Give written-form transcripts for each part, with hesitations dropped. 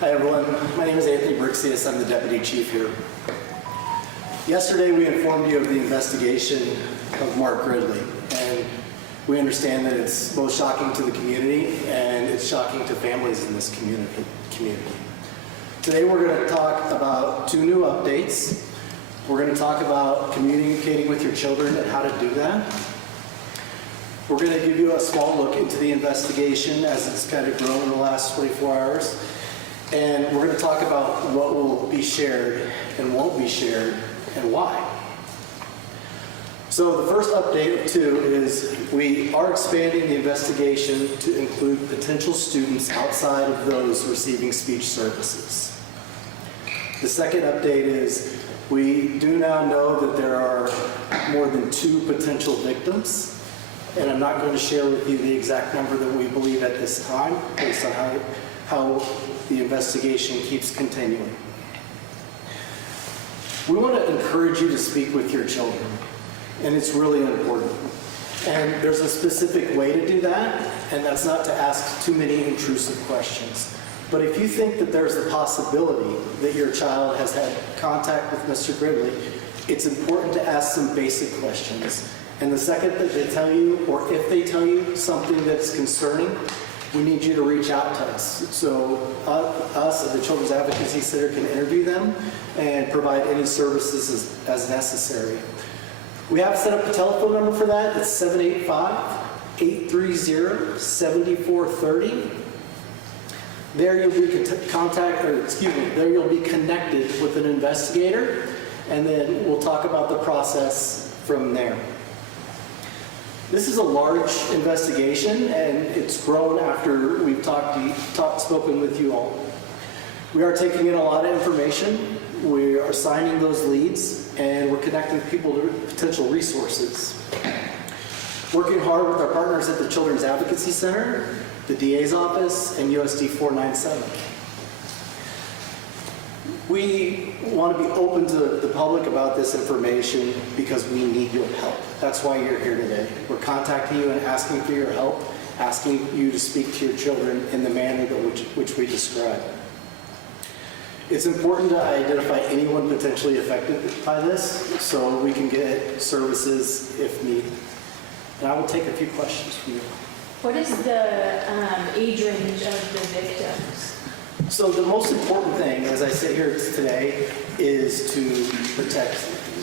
Hi everyone, my name is Anthony Brixius. I'm the Deputy Chief here. Yesterday we informed you of the investigation of Mark Gridley, and we understand that it's both shocking to the community and it's shocking to families in this community. Today we're going to talk about two new updates. We're going to talk about communicating with your children and how to do that. We're going to give you a small look into the investigation as it's kind of grown in the last 24 hours. And we're going to talk about what will be shared and won't be shared and why. So the first update of two is we are expanding the investigation to include potential students outside of those receiving speech services. The second update is we do now know that there are more than 2 potential victims. And I'm not going to share with you the exact number that we believe at this time based on how the investigation keeps continuing. We want to encourage you to speak with your children, and it's really important. And there's a specific way to do that, and that's not to ask too many intrusive questions. But if you think that there's the possibility that your child has had contact with Mr. Gridley, it's important to ask some basic questions. And the second that they tell you, or if they tell you something that's concerning, we need you to reach out to us. So us at the Children's Advocacy Center can interview them and provide any services as necessary. We have set up a telephone number for that. It's 785-830-7430. There you'll be there you'll be connected with an investigator, and then we'll talk about the process from there. This is a large investigation, and it's grown after we've spoken with you all. We are taking in a lot of information. We are assigning those leads, and we're connecting people to potential resources. Working hard with our partners at the Children's Advocacy Center, the DA's office, and USD 497. We want to be open to the public about this information because we need your help. That's why you're here today. We're contacting you and asking for your help, asking you to speak to your children in the manner which we describe. It's important to identify anyone potentially affected by this so we can get services if needed. And I will take a few questions from you. What is the age range of the victims? So the most important thing, as I sit here today, is to protect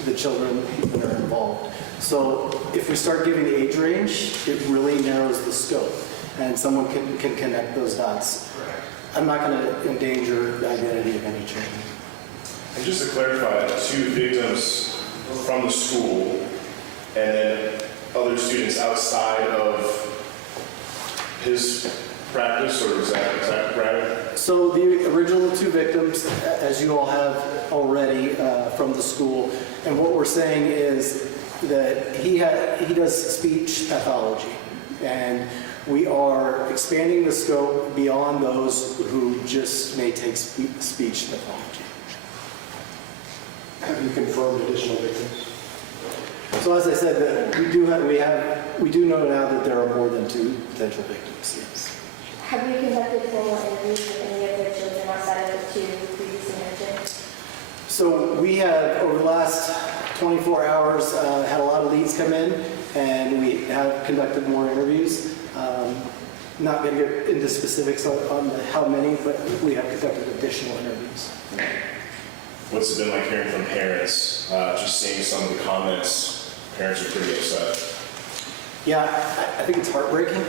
the children that are involved. So if we start giving the age range, it really narrows the scope, and someone can connect those dots. I'm not going to endanger the identity of any children. And just to clarify, 2 victims from the school, and then other students outside of his practice, or is that right? So the original 2 victims, as you all have already from the school, and what we're saying is that he does speech pathology, and we are expanding the scope beyond those who just may take speech pathology. Have you confirmed additional victims? So as I said, that we do know now that there are more than 2 potential victims. Yes. Have you conducted formal interviews with any of their children outside of the 2 previously mentioned? So we have, over the last 24 hours, had a lot of leads come in, and we have conducted more interviews. Not going to get into specifics on how many, but we have conducted additional interviews. What's it been like hearing from parents, just seeing some of the comments? Parents are pretty upset. Yeah, I think it's heartbreaking.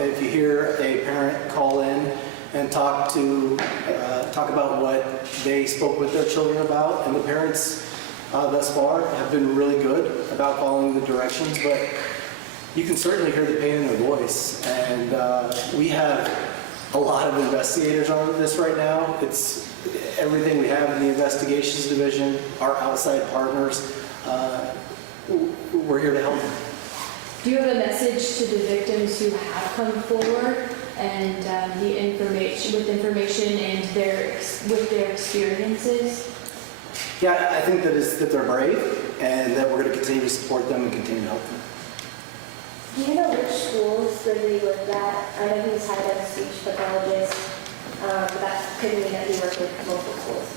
If you hear a parent call in and talk about what they spoke with their children about, and the parents thus far have been really good about following the directions, but you can certainly hear the pain in their voice. And we have a lot of investigators on this right now. It's everything we have in the investigations division, our outside partners. We're here to help them. Do you have a message to the victims who have come forward and with information and with their experiences? Yeah, I think that they're brave, and that we're going to continue to support them and continue to help them. Do you know which schools Gridley lived at? I know he was hired as a speech pathologist. That could mean that he worked with multiple schools.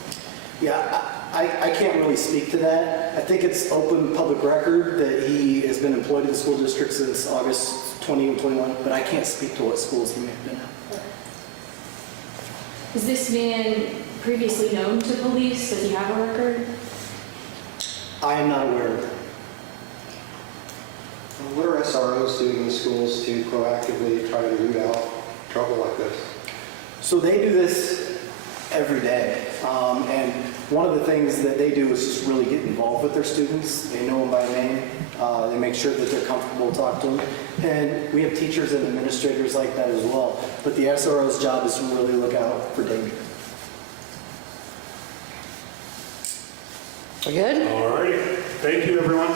Yeah, I can't really speak to that. I think it's open public record that he has been employed in the school district since August 2021, but I can't speak to what schools he may have been at. Is this man previously known to police? Does he have a record? I am not aware of that. What are SROs doing in the schools to proactively try to root out trouble like this? So they do this every day. And one of the things that they do is just really get involved with their students. They know them by name. They make sure that they're comfortable to talk to them. And we have teachers and administrators like that as well. But the SRO's job is to really look out for danger. We good? All right. Thank you, everyone.